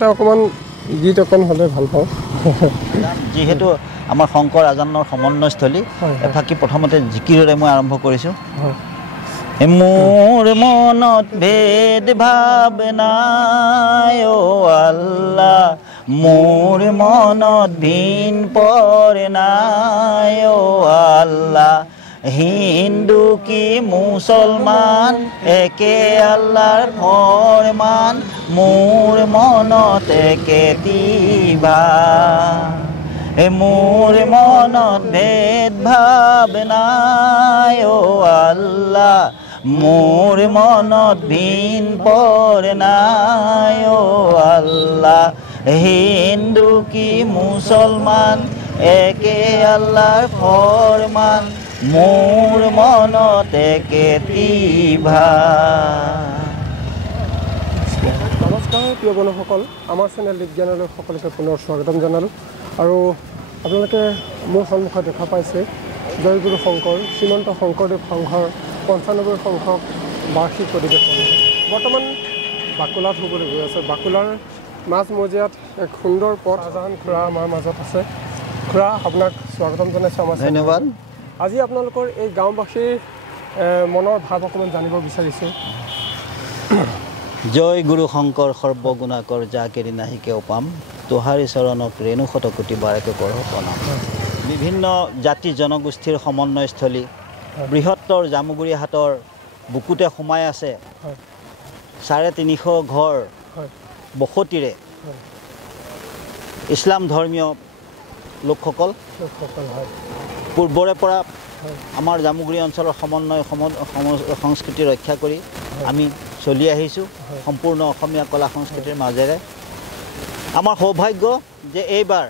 লগতে অকণমান গীত অকণ হ'লে ভাল পাওঁ যিহেতু আমাৰ শংকৰ আজানৰ সমন্বয়স্থলী এফাকি প্ৰথমতে জিকিৰেৰে মই আৰম্ভ কৰিছোঁ মোৰ মনত ভেদ ভাৱ নাই অ' আল্লাহ মোৰ মনত ভিন পৰ নাই অ' আল্লাহ হিন্দু কি মুছলমান একে আল্লাহৰ ফৰমান মোৰ মনত একে তিভা মোৰ মনত ভেদ ভাৱ নাই অ' আল্লাহ মোৰ মনত ভিন পৰ নাই অ' আল্লাহ হিন্দু কি মুছলমান একে আল্লাহৰ ফৰমান মোৰ মনত একে তিভা নমস্কাৰ প্ৰিয় বন্ধুসকল আমাৰ চেনেল বিজ্ঞানলৈ সকলোকে পুনৰ স্বাগতম জনালোঁ আৰু আপোনালোকে মোৰ সন্মুখত দেখা পাইছে জয়গুৰু শংকৰ শ্ৰীমন্ত শংকৰদেৱ সংঘৰ 95 সংখ্যক বাৰ্ষিক অধিৱেশন বৰ্তমান বাকুলাত হ'বলৈ গৈ আছে বাকুলাৰ মাজমজিয়াত এক সুন্দৰ পথ আজান খুৰা আমাৰ মাজত আছে খুৰা আপোনাক স্বাগতম জনাইছোঁ আমাৰ ধন্যবাদ আজি আপোনালোকৰ এই গাঁওবাসীৰ মনৰ ভাৱ অকণমান জানিব বিচাৰিছোঁ জয় গুৰু শংকৰ সৰ্বগুণাকৰ যা কেৰি নাহিকে উপাম তোহাৰী চৰণক ৰেণু শতকোটি বাৰেকে কৰ প্ৰণাম বিভিন্ন জাতি জনগোষ্ঠীৰ সমন্বয়স্থলী বৃহত্তৰ জামুগুৰি হাটৰ বুকুতে সোমাই আছে 350 ঘৰ বসতিৰে ইছলাম ধৰ্মীয় লোকসকল পূৰ্বৰে পৰা আমাৰ জামুগুৰি অঞ্চলৰ সমন্বয় সংস্কৃতি ৰক্ষা কৰি আমি চলি আহিছোঁ সম্পূৰ্ণ অসমীয়া কলা সংস্কৃতিৰ মাজেৰে আমাৰ সৌভাগ্য যে এইবাৰ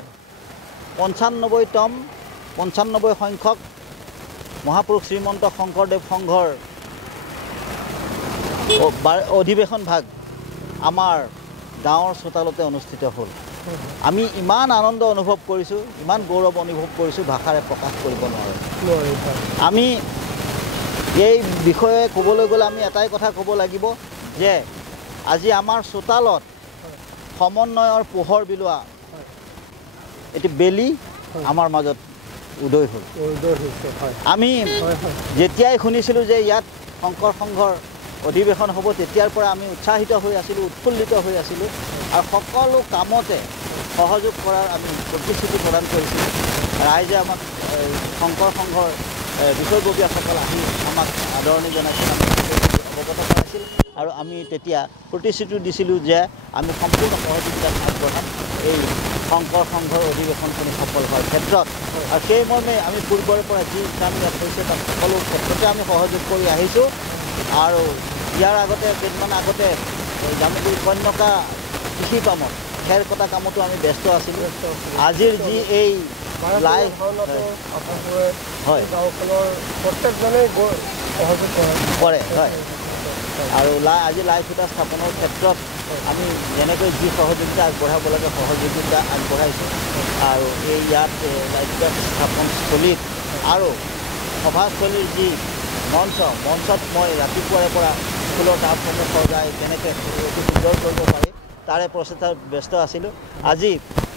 95 সংখ্যক মহাপুৰুষ শ্ৰীমন্ত শংকৰদেৱ সংঘৰ অধিৱেশন ভাগ আমাৰ গাঁৱৰ চোতালতে অনুষ্ঠিত হ'ল আমি ইমান আনন্দ অনুভৱ কৰিছোঁ ইমান গৌৰৱ অনুভৱ কৰিছোঁ ভাষাৰে প্ৰকাশ কৰিব নোৱাৰোঁ আমি এই বিষয়ে ক'বলৈ গ'লে আমি এটাই কথা ক'ব লাগিব যে আজি আমাৰ চোতালত সমন্বয়ৰ পোহৰ বিলোৱা এটি বেলি আমাৰ মাজত উদয় হ'ল আমি যেতিয়াই শুনিছিলোঁ যে ইয়াত শংকৰ সংঘৰ অধিৱেশন হ'ব তেতিয়াৰ পৰা আমি উৎসাহিত হৈ আছিলোঁ উৎফুল্লিত হৈ আছিলোঁ আৰু সকলো কামতে সহযোগ কৰাৰ আমি প্ৰতিশ্ৰুতি প্ৰদান কৰিছিলোঁ ৰাইজে আমাক শংকৰ সংঘৰ বিষয়ববীয়াসকল আহি আমাক আদৰণি জনাইছিল অৱগত কৰাইছিল আৰু আমি তেতিয়া প্ৰতিশ্ৰুতি দিছিলোঁ যে আমি সম্পূৰ্ণ সহযোগিতা আগবঢ়াম এই শংকৰ সংঘৰ অধিৱেশনখনি সফল হোৱাৰ ক্ষেত্ৰত আৰু সেই মৰ্মে আমি পূৰ্বৰে পৰা যি কাম ইয়াত হৈছে তাত সকলো ক্ষেত্ৰতে আমি সহযোগ কৰি আহিছোঁ আৰু ইয়াৰ আগতে কেইদিনমান আগতে জামুগুৰি কন্যকা কৃষি কামত খেৰ কটা কামতো আমি ব্যস্ত আছিলোঁ আজিৰ যি এই লাই হয় কৰে হয় আৰু আজি লাই খুঁটা স্থাপনৰ ক্ষেত্ৰত আমি যেনেকৈ যি সহযোগিতা আগবঢ়াব লাগে সহযোগিতা আগবঢ়াইছোঁ আৰু এই ইয়াত লাই খুঁটা স্থাপনস্থলীত আৰু সভাস্থলীৰ যি মঞ্চত মই ৰাতিপুৱাৰে পৰা ফুলৰ টাবসমূহ সজাই কেনেকৈ অতি সুন্দৰ কৰিব পাৰি তাৰে প্ৰচেষ্টাত ব্যস্ত আছিলোঁ আজি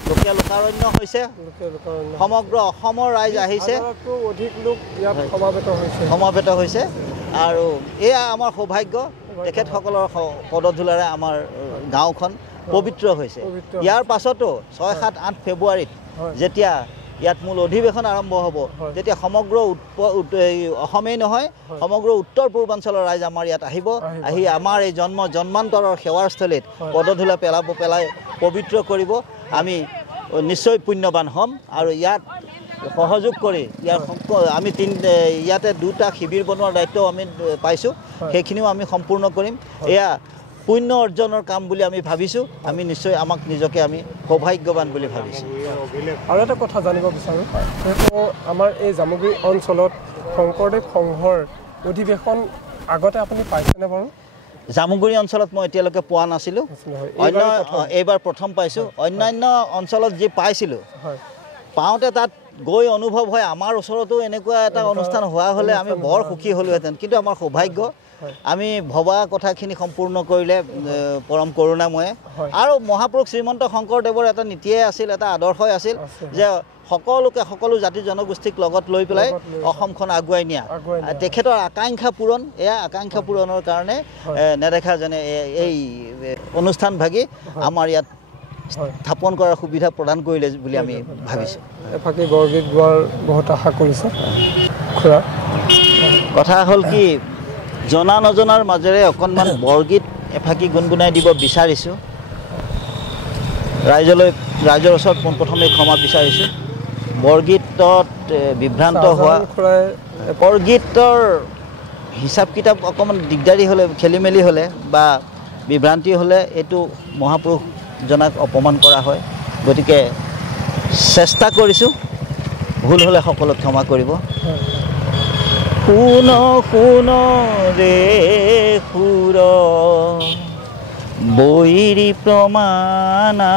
লোকীয়া লোকাৰণ্য হৈছে সমগ্ৰ অসমৰ ৰাইজ আহিছে অধিক লোক ইয়াত সমবেত হৈছে আৰু এয়া আমাৰ সৌভাগ্য তেখেতসকলৰ পদধূলাৰে আমাৰ গাঁওখন পবিত্ৰ হৈছে ইয়াৰ পাছতো 6, 7, 8 ফেব্ৰুৱাৰীত যেতিয়া ইয়াত মূল অধিৱেশন আৰম্ভ হ'ব তেতিয়া সমগ্ৰ অসমেই নহয় সমগ্ৰ উত্তৰ পূৰ্বাঞ্চলৰ ৰাইজ আমাৰ ইয়াত আহিব আহি আমাৰ এই জন্মান্তৰৰ সেৱাৰস্থলীত পদধূলা পেলাই পবিত্ৰ কৰিব আমি নিশ্চয় পুণ্যৱান হ'ম আৰু ইয়াত সহযোগ কৰি আমি ইয়াতে 2টা শিবিৰ বনোৱাৰ দায়িত্ব আমি পাইছোঁ সেইখিনিও আমি সম্পূৰ্ণ কৰিম এয়া পুণ্য অৰ্জনৰ কাম বুলি আমি ভাবিছোঁ আমি নিশ্চয় আমাক নিজকে আমি সৌভাগ্যৱান বুলি ভাবিছোঁ আৰু এটা কথা জানিব বিচাৰোঁ আমাৰ এই জামুগুৰি অঞ্চলত শংকৰদেৱ সংঘৰ অধিৱেশন আগতে আপুনি পাইছেনে বাৰু জামুগুৰি অঞ্চলত মই এতিয়ালৈকে পোৱা নাছিলোঁ এইবাৰ প্ৰথম পাইছোঁ অন্যান্য অঞ্চলত যি পাইছিলোঁ পাওঁতে তাত গৈ অনুভৱ হয় আমাৰ ওচৰতো এনেকুৱা এটা অনুষ্ঠান হোৱা হ'লে আমি বৰ সুখী হ'লোহেঁতেন কিন্তু আমাৰ সৌভাগ্য আমি ভবা কথাখিনি সম্পূৰ্ণ কৰিলে পৰম কৰোণাময়ে আৰু মহাপুৰুষ শ্ৰীমন্ত শংকৰদেৱৰ এটা নীতিয়ে আছিল এটা আদৰ্শই আছিল যে সকলোকে সকলো জাতি জনগোষ্ঠীক লগত লৈ পেলাই অসমখন আগুৱাই নিয়া তেখেতৰ আকাংক্ষা পূৰণ এয়া আকাংক্ষা পূৰণৰ কাৰণে নেদেখা যেনে এই অনুষ্ঠান ভাগি আমাৰ ইয়াত স্থাপন কৰাৰ সুবিধা প্ৰদান কৰিলে বুলি আমি ভাবিছোঁ এফাকি বৰগীত গোৱাৰ বহুত আশা কৰিছে খুৰা কথা হ'ল কি জনা নজনাৰ মাজেৰে অকণমান বৰগীত এফাকি গুণগুণাই দিব বিচাৰিছোঁ ৰাইজৰ ওচৰত পোনপ্ৰথমে ক্ষমা বিচাৰিছোঁ বৰগীতত বিভ্ৰান্ত হোৱা বৰগীতৰ হিচাপ কিতাপ অকণমান দিগদাৰী হ'লে খেলি মেলি হ'লে বা বিভ্ৰান্তি হ'লে এইটো মহাপুৰুষজনাক অপমান কৰা হয় গতিকে চেষ্টা কৰিছোঁ ভুল হ'লে সকলো ক্ষমা কৰিব শুন শুন ৰে সুৰ বৈৰী প্ৰমাণা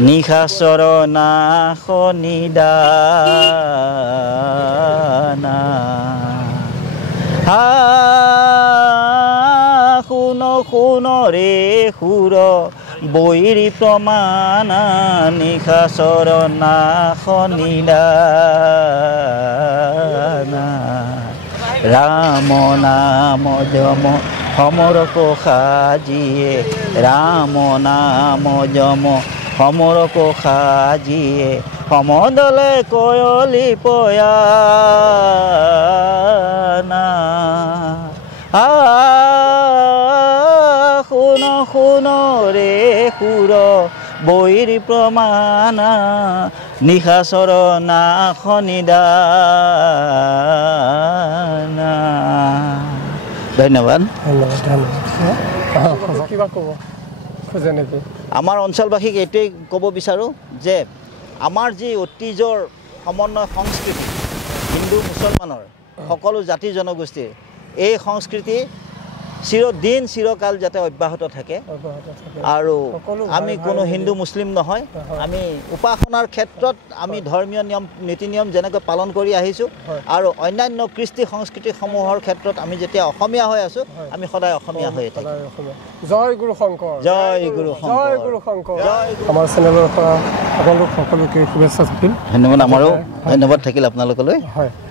নিশাচৰ নাশ নিদানা শুন শুন ৰে সুৰ বৈৰী প্ৰমাণা নিশাচৰ নাশ নিদানা ৰাম নাম যম সমৰক সাজিয়ে ৰাম নাম যম সমৰক সাজিয়ে সমদলে কয়লি পয়ানা শুন শুন ৰে সুৰ বৈৰী প্ৰমাণা নিশাচৰ নাশ নিদানা ধন্যবাদ কিবা ক'ব খোজে নেকি আমাৰ অঞ্চলবাসীক এইটোৱেই ক'ব বিচাৰোঁ যে আমাৰ যি ঐতিহ্যৰ সমন্বয় সংস্কৃতি হিন্দু মুছলমানৰ সকলো জাতি জনগোষ্ঠীৰ এই সংস্কৃতি চিৰদিন চিৰকাল যাতে অব্যাহত থাকে আৰু আমি কোনো হিন্দু মুছলিম নহয় আমি উপাসনাৰ ক্ষেত্ৰত আমি ধৰ্মীয় নিয়ম নীতি নিয়ম যেনেকৈ পালন কৰি আহিছোঁ আৰু অন্যান্য কৃষ্টি সংস্কৃতিসমূহৰ ক্ষেত্ৰত আমি যেতিয়া অসমীয়া হৈ আছোঁ আমি সদায় অসমীয়া হৈ থাকিম জয় গুৰু শংকৰ জয় গুৰু জয় গুৰু শংকৰ আমাৰ চেনেলৰ পৰা আপোনালোক সকলোকে শুভেচ্ছা থাকিল ধন্যবাদ আমাৰো ধন্যবাদ থাকিল আপোনালোকলৈ হয়